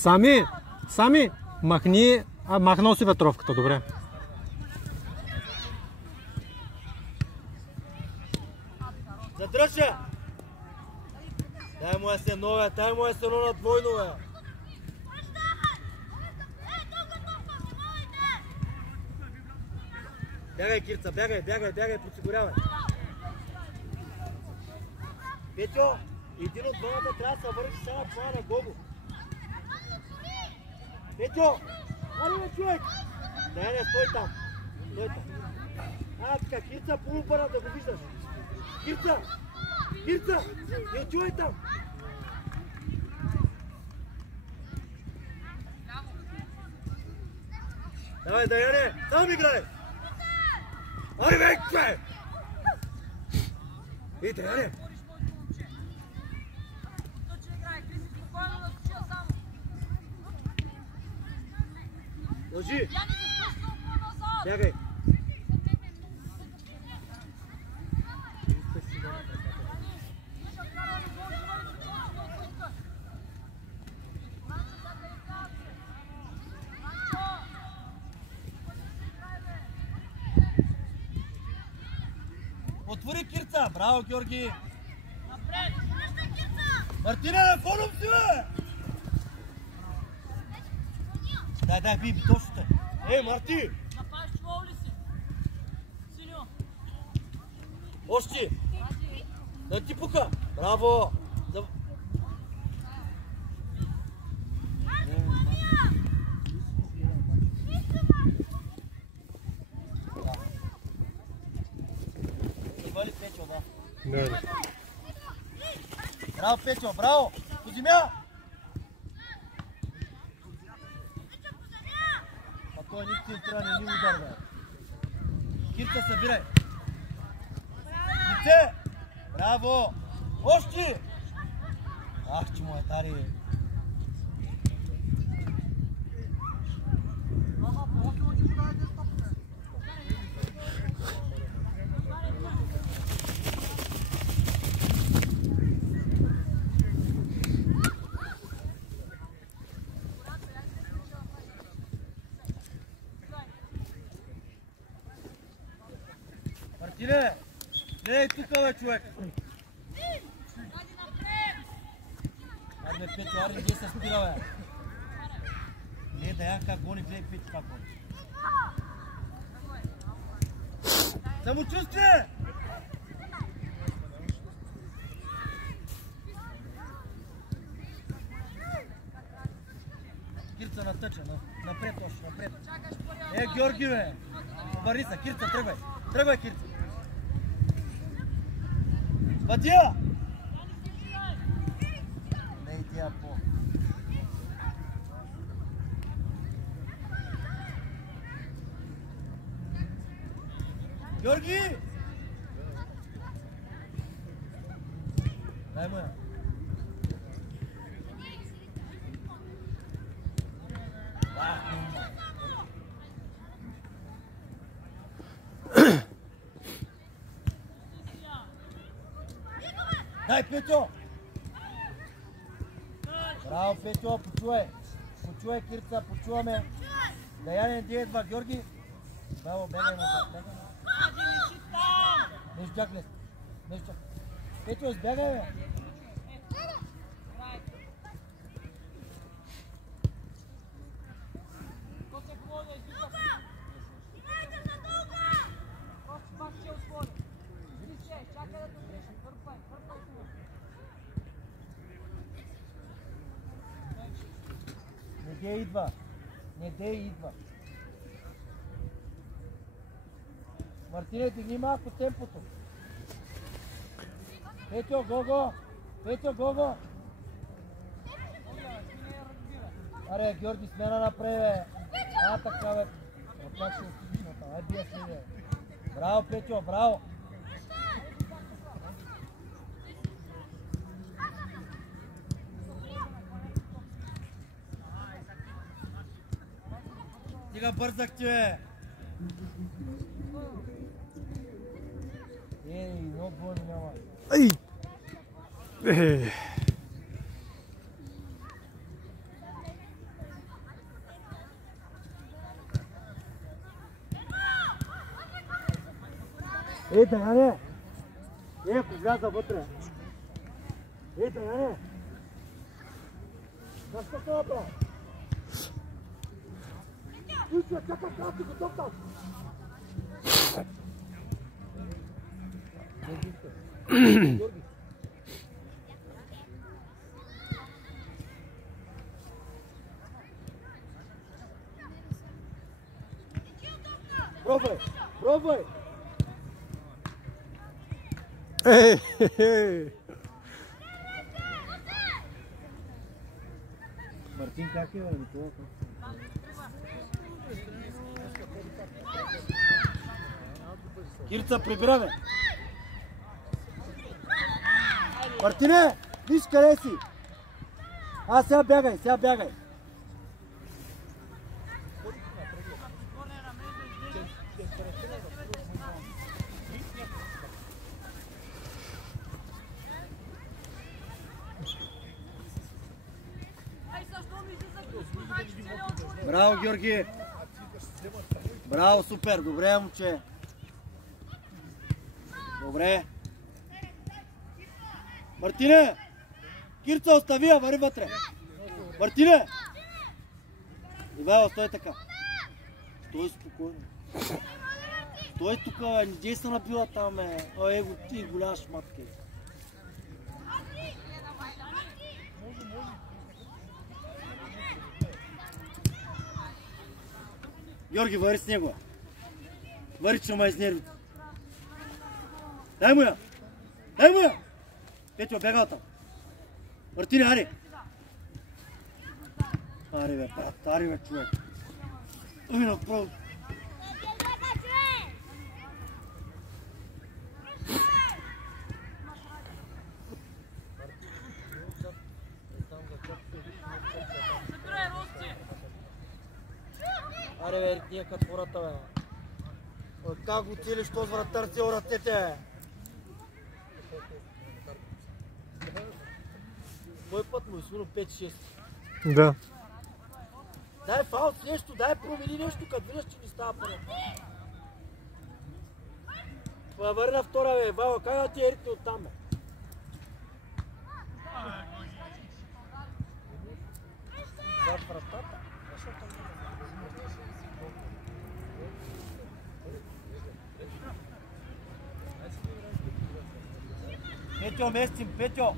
Сами, махни, махнал си ветровката, добре. Задръжа! Дай му е сено, дай му е сено на двойно, бе! Бягай, Кирца, бягай, подсигурявай! Петьо, един от двамата трябва да се върши сега това на Гого. Петьо! Али бе, човек! Не, стой там! Така, Кирца, полупара да го виждаш! Кирца! Не чувай там! Давай, Даяне! Сам играй! Ай, бе! Ей, Даяне! Лъжи! Бягай! Отвори, Кирца! Браво, Георги! Напред! Мартина, на фоном си, бе! Дай, Биби, точно те! Ей, Марти! Напаш, чувал ли си? Синьо! Още! Да ти пука! Браво! Печо, да. Не. Браво, Печо, браво! По земя! А той никой трябва не ни ударва. Кирка, събирай! Лице! Браво! Още! Ах, че му е тари! Мартине! Не е тук, бе, човек! Арде, Петю, арде, где се спира, бе? Не, Даян как гони, гледай Петю как гони. Самочувствие! Кирца натъча, напред още, напред. Георги, бе! Върни се, Кирца, тръгвай! Тръгвай, Кирца! Батия! Не и тя по. Георги! Дай му я. Дай, Петьо! Браво, Петьо, почувай! Почувай, Кирца, почуваме! Даяне, 9-2, Георги! Браво, бегай назад, Не изчакай, не изчакай. Петьо, избягай, бе! Не дей идва. Мартине, дигни малко темпото. Петьо, го! Петьо, го! Аре, Георги, смена напред, бе. Така, бе. Как ще отидиш на това? Бия си, бе. Браво, Петьо, браво. Сега бързах ти, бе! Много двойно няма. Ей, Даяне! Ако вляза вътре. Ей, Даяне! Защо се направи? Вижте, чакай, трябва си готов там! Пробвай! Пробвай! Мартин, как е? Кирца, прибираме! Мартине, виж къде си! Сега бягай, сега бягай! Браво, Георги! Браво, супер! Добре, момче! Добре! Мартине! Кирца, остави я, вари вътре! Мартине! Ивайло, стой така! Стой спокойно! Стой тук, не дей се набила там, его ти, голяма шматка! Георги, вари с него. Вари, че ма изнервите. Дай му я! Дай му я! Петю, бягал там. Мартине, ари! Ари, бе, брат, ари, бе, човек. Ой, направо. Аре, бе, ние като хората, бе. Как го целиш този вратар цел ръцете? Кой път му е свино 5-6? Да. Дай фаул с нещо, дай промени нещо, като видиш, че не става парен. Това върна на втора, бе. Вала, как да ти е ритни оттам, бе? Зад вратата? Петьо, местим, Петьо!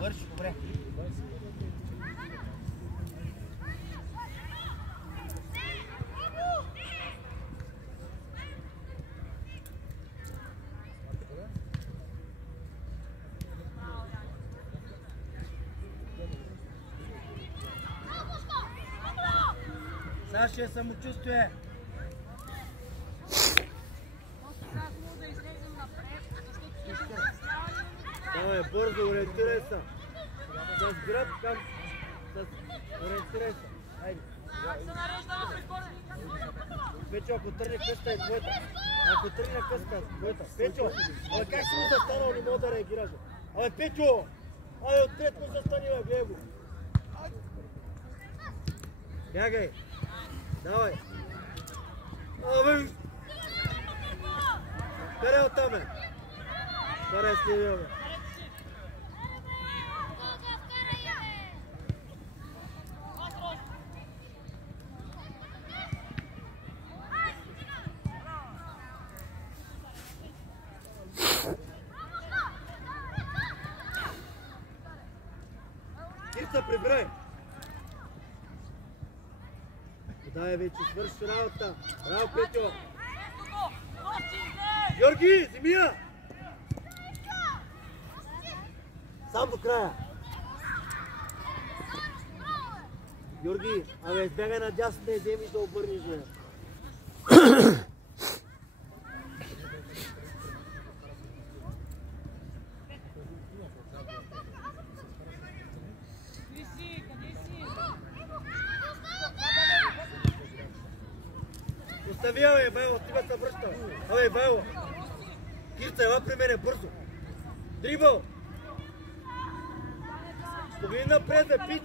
Върши, добре. Сега ще е самочувствие. Давай, бързо, ориентирай се. С гръб към... Ориентирай се. Айде. Как се нарежда в прикорне? Петьо, ако тръгне къста е твоята. Ако тръгне къста е твоята. Петьо, как си му застанал, не мога да реагираш? Абе, Петьо! Абе, отпред му застани, бе, гледай го. Бягай. Давай. Абе! Къде е оттам, бе? Къде е следил, бе? Кирца, прибирай! Дай вече, свърши работа. Браво, Петьо! Георги, вземи я! Сам до края. Георги, абе, избягай надясно, не вземиш да обърнеш, бе. Остави, бе, Вайло, ти ме се връща. Абе, Вайло. Кирца, ела при мене, бързо. Дрибъл. Погледни напред, бе, пич.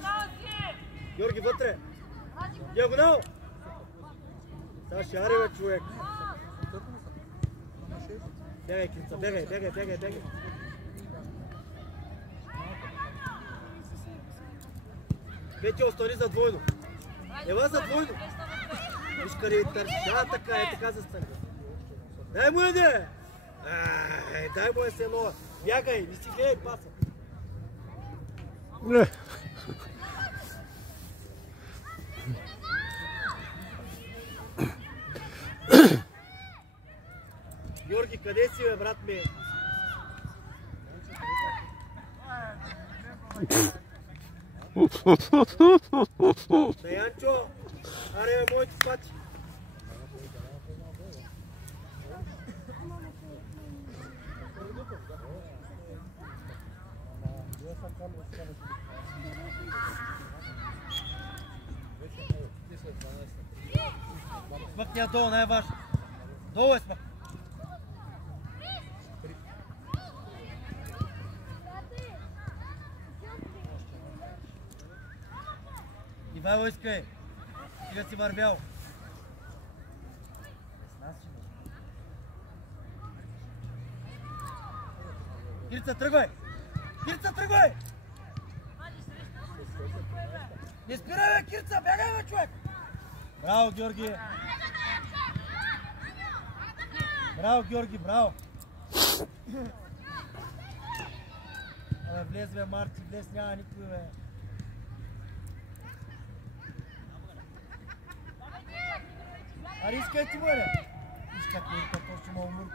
Георги, вътре. Диагонал. Сега ще ари, бе, човек. Бегай, Кирца, бегай. Петя, остани за двойно. Ева за двойно. Виж къде търси. Да, така застани. Дай му еде! Дай му е се едно. Бягай, не си гледай паса. Не. Георги, къде си бе, брат ми? Янчо, аре бе, моите пати. Смъкня долу, най-важно. Долу е смък. Ивайло искай. Стига си вървял. Кирца, тръгвай! Не спирай, бе, Кирца! Бягай, бе, човек! Браво, Георги! Браво! Абе, влез, бе, Марти, влез, няма никой, бе. Аре, искай ти, бе! Искай, точно ма умър,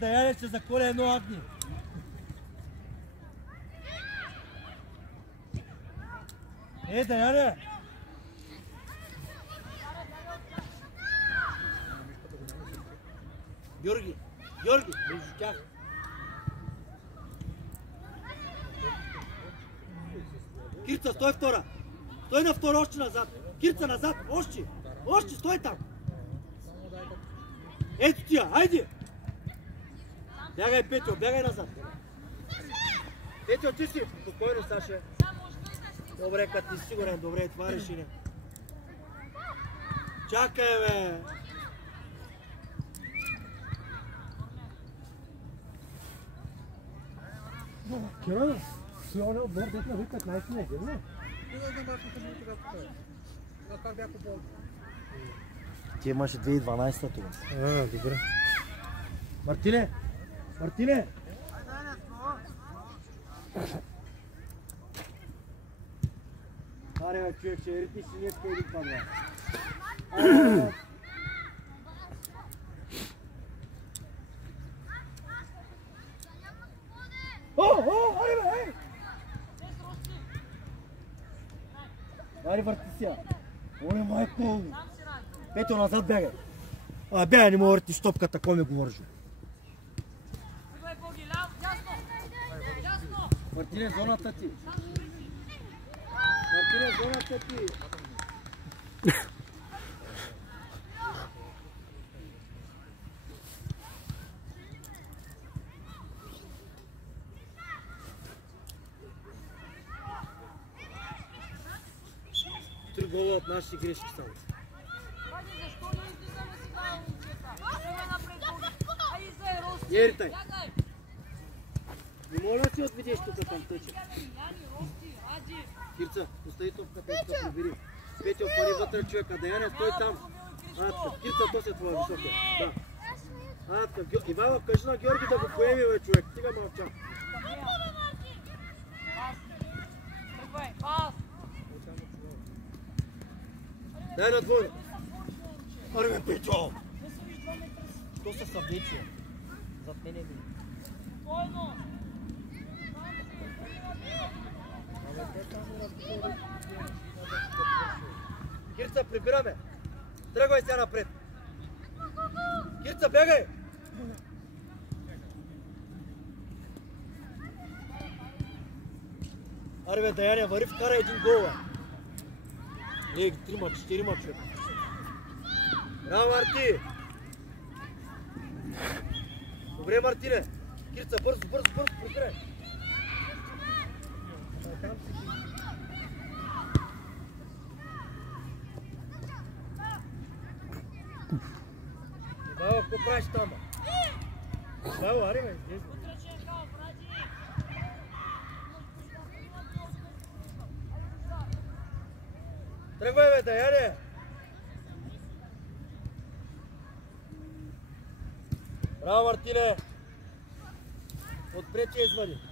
Даяне ще заколя едно агни. Даяне! Георги, между тях. Кирца, стой втора. Стой на втора, още назад. Кирца, назад, още, стой там. Ето тия, айде. Бягай, Петьо, бягай назад. Петьо, ти си. Спокойно, Саша. Добре, като не си сигурен, добре, това решение. Чакай, бе. Кира, си оня отбор, дето ви 15 неделя, не? Ти имаше 2012-та това. Добре. Мартине! Аре, бе, човек, ще ритни си днеска един път, бе. Аре, бе, аре, върти сега. Оле, майко! Петьо, назад бягай. Бягай, не мога върти штопката, кой ми говориш? Мартине, зоната ти. Три гола от нашите грешки само. Еритай! Не моля да си отведеш тук към тъча. Кирца, постави топката и тук прибери. Петя, опари вътре човека. Даяне, стой там. Кирца, то се твоя високо. Да. Ивайло, кажи на Георги да го поеме, бе, човек. Стига мълча. Дай на двойно. Аре, бе, Петьо! То са съвлечия. Зад мене бе. Кирца, прибираме. Тръгвай сега напред. Кирца, бягай! Аре, бе, Даяне, вари, вкара един гол, бе. Не, 3-4 човека. Браво, Марти! Добре, Мартине. Кирца, бързо, прибирай. Ивайло, какво правиш там? Ивайло, аре бе, излез. Тръгвай бе, да яде! Браво, Мартине! Отпред че извади.